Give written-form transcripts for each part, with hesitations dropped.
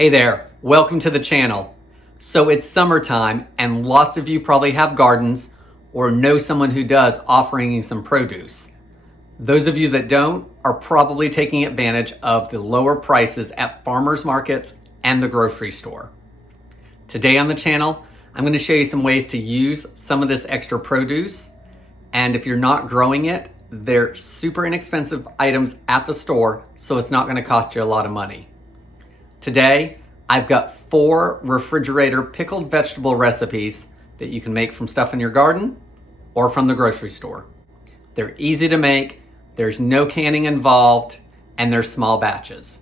Hey there, welcome to the channel. So it's summertime and lots of you probably have gardens or know someone who does offering you some produce. Those of you that don't are probably taking advantage of the lower prices at farmers markets and the grocery store. Today on the channel, I'm going to show you some ways to use some of this extra produce. And if you're not growing it, they're super inexpensive items at the store, so it's not going to cost you a lot of money. Today, I've got 4 refrigerator pickled vegetable recipes that you can make from stuff in your garden or from the grocery store. They're easy to make, there's no canning involved, and they're small batches.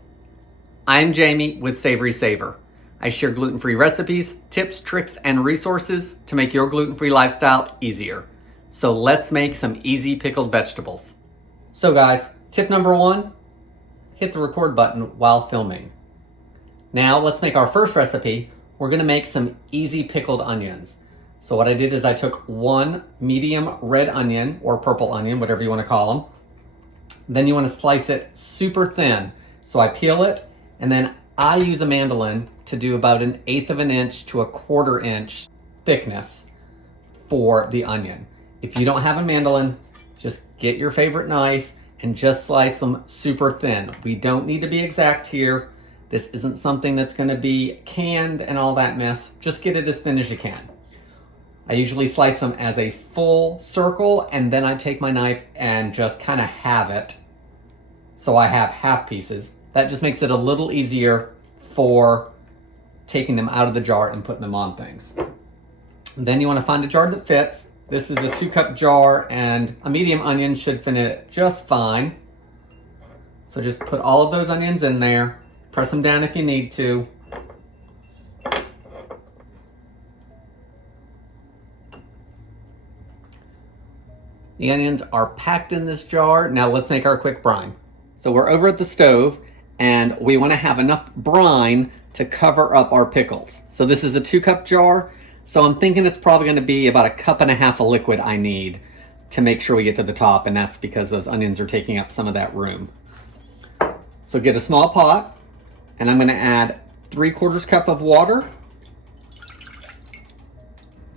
I'm Jamie with SavorySaver. I share gluten-free recipes, tips, tricks, and resources to make your gluten-free lifestyle easier. So let's make some easy pickled vegetables. So guys, tip number 1, hit the record button while filming. Now let's make our first recipe. We're gonna make some easy pickled onions. So what I did is I took 1 medium red onion or purple onion, whatever you wanna call them. Then you wanna slice it super thin. So I peel it, and then I use a mandolin to do about 1/8 of an inch to 1/4 inch thickness for the onion. If you don't have a mandolin, just get your favorite knife and just slice them super thin. We don't need to be exact here. This isn't something that's gonna be canned and all that mess. Just get it as thin as you can. I usually slice them as a full circle, and then I take my knife and just kind of halve it. So I have half pieces. That just makes it a little easier for taking them out of the jar and putting them on things. Then you wanna find a jar that fits. This is a 2-cup jar, and a medium onion should fit it just fine. So just put all of those onions in there. Press them down if you need to. The onions are packed in this jar. Now let's make our quick brine. So we're over at the stove, and we want to have enough brine to cover up our pickles. So this is a 2-cup jar. So I'm thinking it's probably going to be about 1.5 cups of liquid I need to make sure we get to the top, and that's because those onions are taking up some of that room. So get a small pot, and I'm going to add 3/4 cup of water.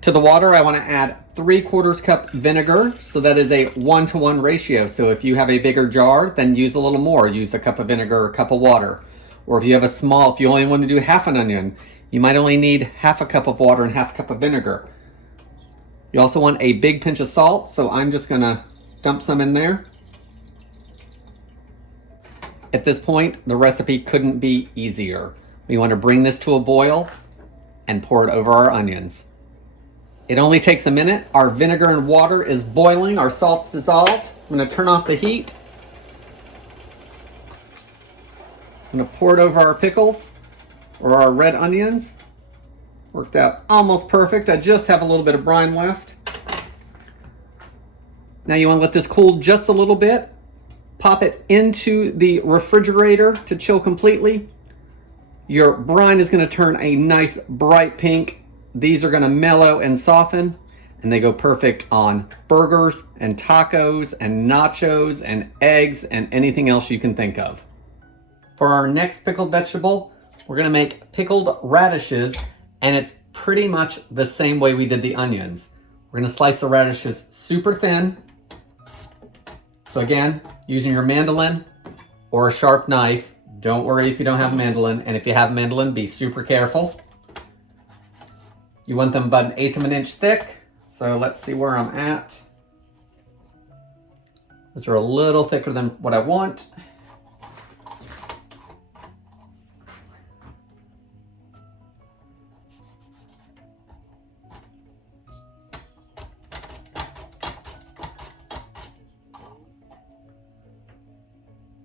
To the water, I want to add 3/4 cup vinegar, so that is a 1-to-1 ratio. So if you have a bigger jar, then use a little more. Use a cup of vinegar, a cup of water. Or if you have if you only want to do half an onion, you might only need 1/2 cup of water and 1/2 cup of vinegar. You also want a big pinch of salt, so I'm just going to dump some in there. At this point, the recipe couldn't be easier. We want to bring this to a boil and pour it over our onions. It only takes a minute. Our vinegar and water is boiling. Our salt's dissolved. I'm going to turn off the heat. I'm going to pour it over our pickles or our red onions. Worked out almost perfect. I just have a little bit of brine left. Now you want to let this cool just a little bit. Pop it into the refrigerator to chill completely. Your brine is going to turn a nice bright pink. These are going to mellow and soften, and they go perfect on burgers and tacos and nachos and eggs and anything else you can think of. For our next pickled vegetable, we're going to make pickled radishes, and it's pretty much the same way we did the onions. We're going to slice the radishes super thin. So again, using your mandolin or a sharp knife. Don't worry if you don't have a mandolin, and if you have a mandolin, be super careful. You want them about 1/8 of an inch thick, so let's see where I'm at. Those are a little thicker than what I want.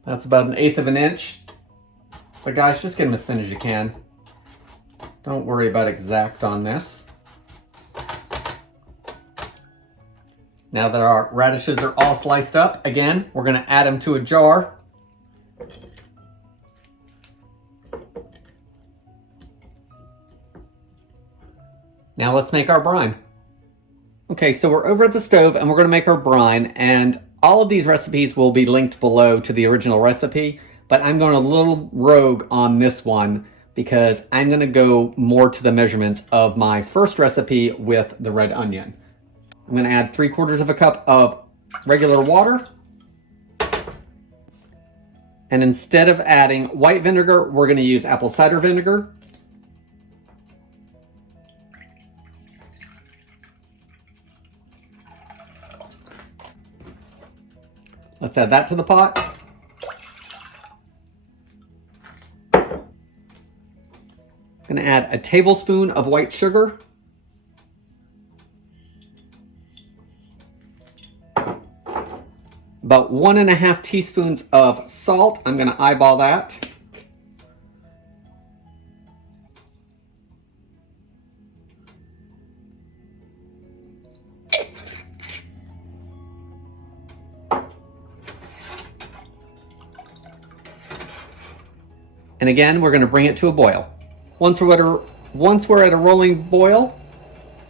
That's about 1/8 of an inch. But guys, just get them as thin as you can. Don't worry about exact on this. Now that our radishes are all sliced up, again, we're going to add them to a jar. Now let's make our brine. Okay, so we're over at the stove and we're going to make our brine, and all of these recipes will be linked below to the original recipe, but I'm going a little rogue on this one because I'm gonna go more to the measurements of my first recipe with the red onion. I'm gonna add 3/4 of a cup of regular water. And instead of adding white vinegar, we're gonna use apple cider vinegar. Let's add that to the pot. I'm gonna add a tablespoon of white sugar. About 1.5 teaspoons of salt. I'm gonna eyeball that. And again, we're gonna bring it to a boil. Once we're at a rolling boil,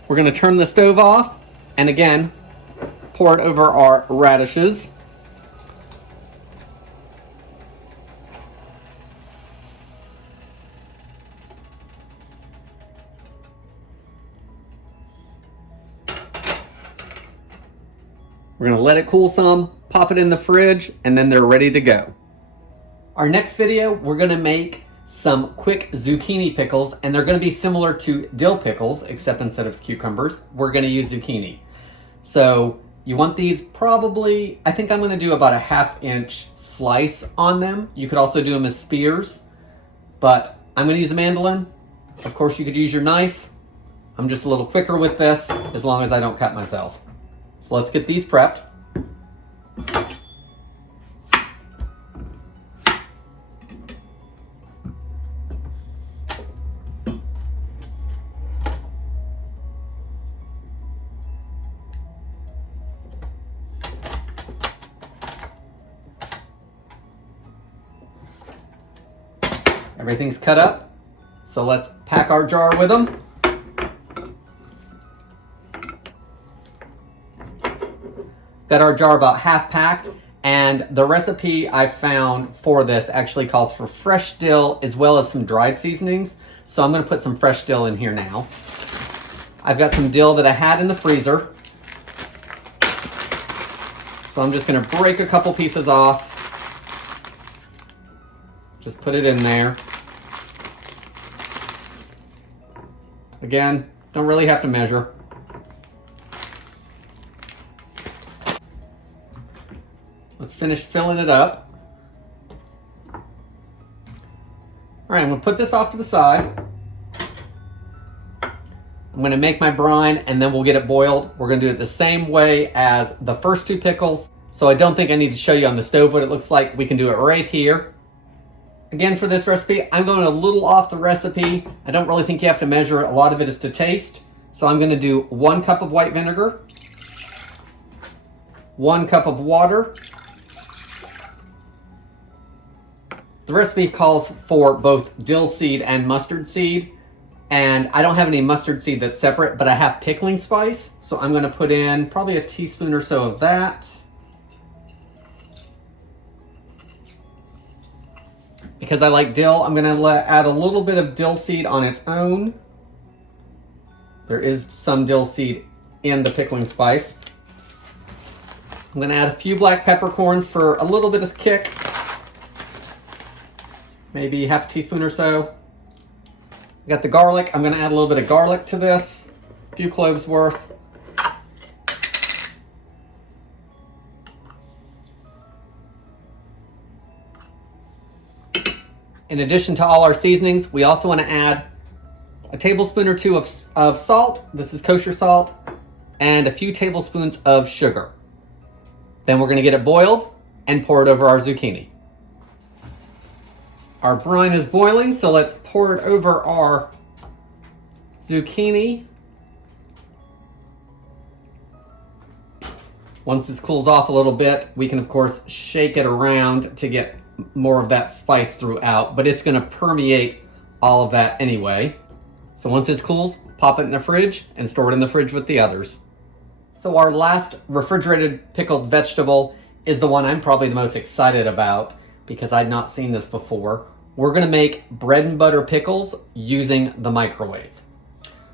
we're gonna turn the stove off and again, pour it over our radishes. We're gonna let it cool some, pop it in the fridge, and then they're ready to go. Our next video, we're gonna make some quick zucchini pickles, and they're gonna be similar to dill pickles, except instead of cucumbers, we're gonna use zucchini. So you want these probably, I think I'm gonna do about a 1/2 inch slice on them. You could also do them as spears, but I'm gonna use a mandolin. Of course, you could use your knife. I'm just a little quicker with this, as long as I don't cut myself. So let's get these prepped. Everything's cut up, so let's pack our jar with them. Got our jar about half packed, and the recipe I found for this actually calls for fresh dill as well as some dried seasonings. So I'm gonna put some fresh dill in here now. I've got some dill that I had in the freezer. So I'm just gonna break a couple pieces off. Just put it in there. Again, don't really have to measure. Let's finish filling it up. All right, I'm gonna put this off to the side. I'm gonna make my brine and then we'll get it boiled. We're gonna do it the same way as the first 2 pickles. So I don't think I need to show you on the stove what it looks like. We can do it right here. Again, for this recipe, I'm going a little off the recipe. I don't really think you have to measure it. A lot of it is to taste. So I'm gonna do 1 cup of white vinegar, 1 cup of water. The recipe calls for both dill seed and mustard seed, and I don't have any mustard seed that's separate, but I have pickling spice, so I'm gonna put in probably a teaspoon or so of that. Because I like dill, I'm gonna add a little bit of dill seed on its own. There is some dill seed in the pickling spice. I'm gonna add a few black peppercorns for a little bit of kick. Maybe 1/2 teaspoon or so. I got the garlic. I'm gonna add a little bit of garlic to this. A few cloves worth. In addition to all our seasonings, we also want to add a tablespoon or 2 of salt. This is kosher salt. And a few tablespoons of sugar. Then we're going to get it boiled and pour it over our zucchini. Our brine is boiling, so let's pour it over our zucchini. Once this cools off a little bit, we can of course shake it around to get more of that spice throughout, but it's gonna permeate all of that anyway. So once this cools, pop it in the fridge and store it in the fridge with the others. So our last refrigerated pickled vegetable is the one I'm probably the most excited about because I'd not seen this before. we're gonna make bread and butter pickles using the microwave.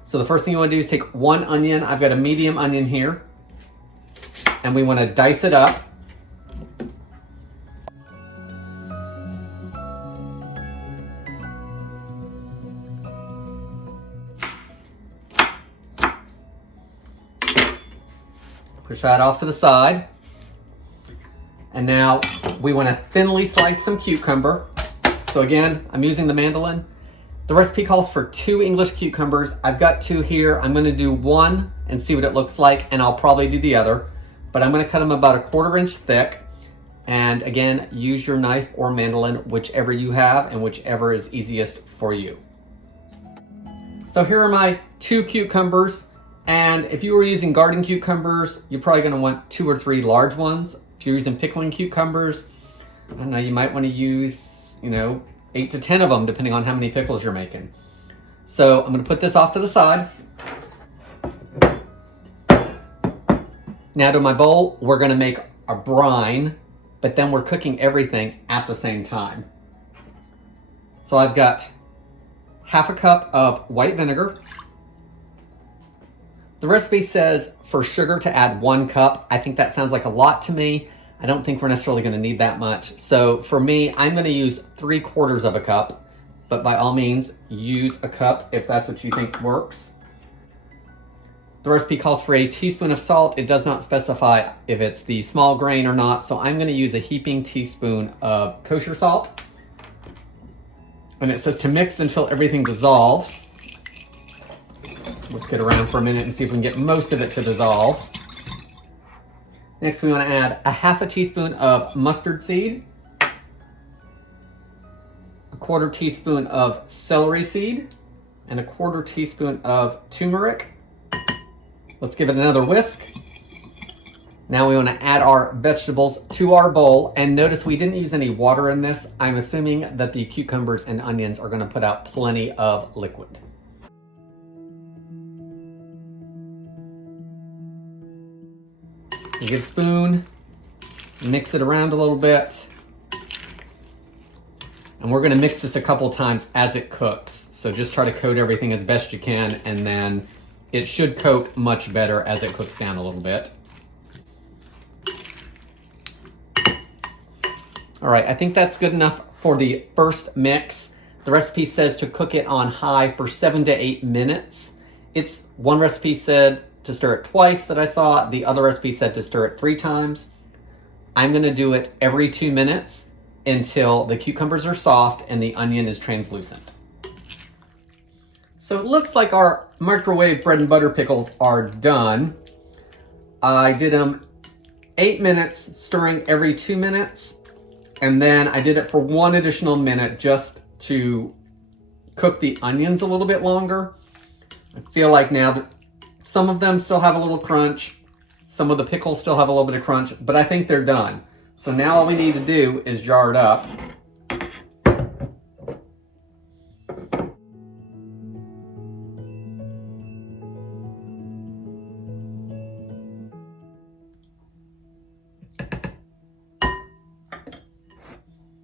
So the first thing you wanna do is take one onion. I've got a medium onion here, and we wanna dice it up. Push that off to the side. And now we want to thinly slice some cucumber. So again, I'm using the mandolin. The recipe calls for 2 English cucumbers. I've got 2 here. I'm going to do one and see what it looks like, and I'll probably do the other. But I'm going to cut them about 1/4 inch thick. And again, use your knife or mandolin, whichever you have and whichever is easiest for you. So here are my 2 cucumbers. And if you were using garden cucumbers, you're probably going to want 2 or 3 large ones. If you're using pickling cucumbers, I don't know, you might want to use, 8 to 10 of them, depending on how many pickles you're making. So I'm going to put this off to the side. Now to my bowl, we're going to make a brine, but then we're cooking everything at the same time. So I've got 1/2 cup of white vinegar. The recipe says for sugar to add 1 cup. I think that sounds like a lot to me. I don't think we're necessarily going to need that much. So for me, I'm going to use 3/4 of a cup, but by all means, use a cup if that's what you think works. The recipe calls for a teaspoon of salt. It does not specify if it's the small grain or not, so I'm going to use a heaping teaspoon of kosher salt. And it says to mix until everything dissolves. Let's get around for a minute and see if we can get most of it to dissolve. Next, we want to add 1/2 teaspoon of mustard seed, 1/4 teaspoon of celery seed, and 1/4 teaspoon of turmeric. Let's give it another whisk. Now we want to add our vegetables to our bowl, and notice we didn't use any water in this. I'm assuming that the cucumbers and onions are going to put out plenty of liquid. Get a spoon, mix it around a little bit, and we're going to mix this a couple times as it cooks. So just try to coat everything as best you can, and then it should coat much better as it cooks down a little bit. All right, I think that's good enough for the first mix. The recipe says to cook it on high for 7 to 8 minutes. It's one recipe said to stir it twice that I saw. The other recipe said to stir it 3 times. I'm going to do it every 2 minutes until the cucumbers are soft and the onion is translucent. So it looks like our microwave bread and butter pickles are done. I did them 8 minutes, stirring every 2 minutes. And then I did it for 1 additional minute just to cook the onions a little bit longer. I feel like now that some of them still have a little crunch. Some of the pickles still have a little bit of crunch, but I think they're done. So now all we need to do is jar it up.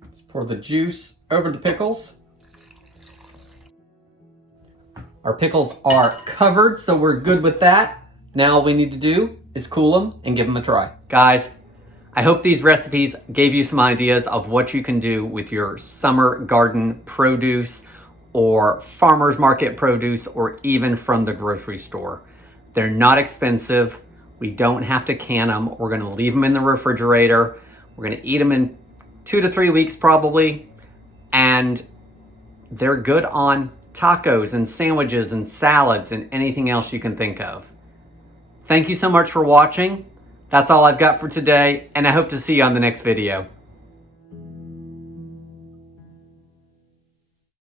Let's pour the juice over the pickles. Our pickles are covered, so we're good with that. Now all we need to do is cool them and give them a try. Guys, I hope these recipes gave you some ideas of what you can do with your summer garden produce or farmer's market produce or even from the grocery store. They're not expensive. We don't have to can them. We're gonna leave them in the refrigerator. We're gonna eat them in 2 to 3 weeks probably, and they're good on tacos and sandwiches and salads and anything else you can think of. Thank you so much for watching. That's all I've got for today, and I hope to see you on the next video.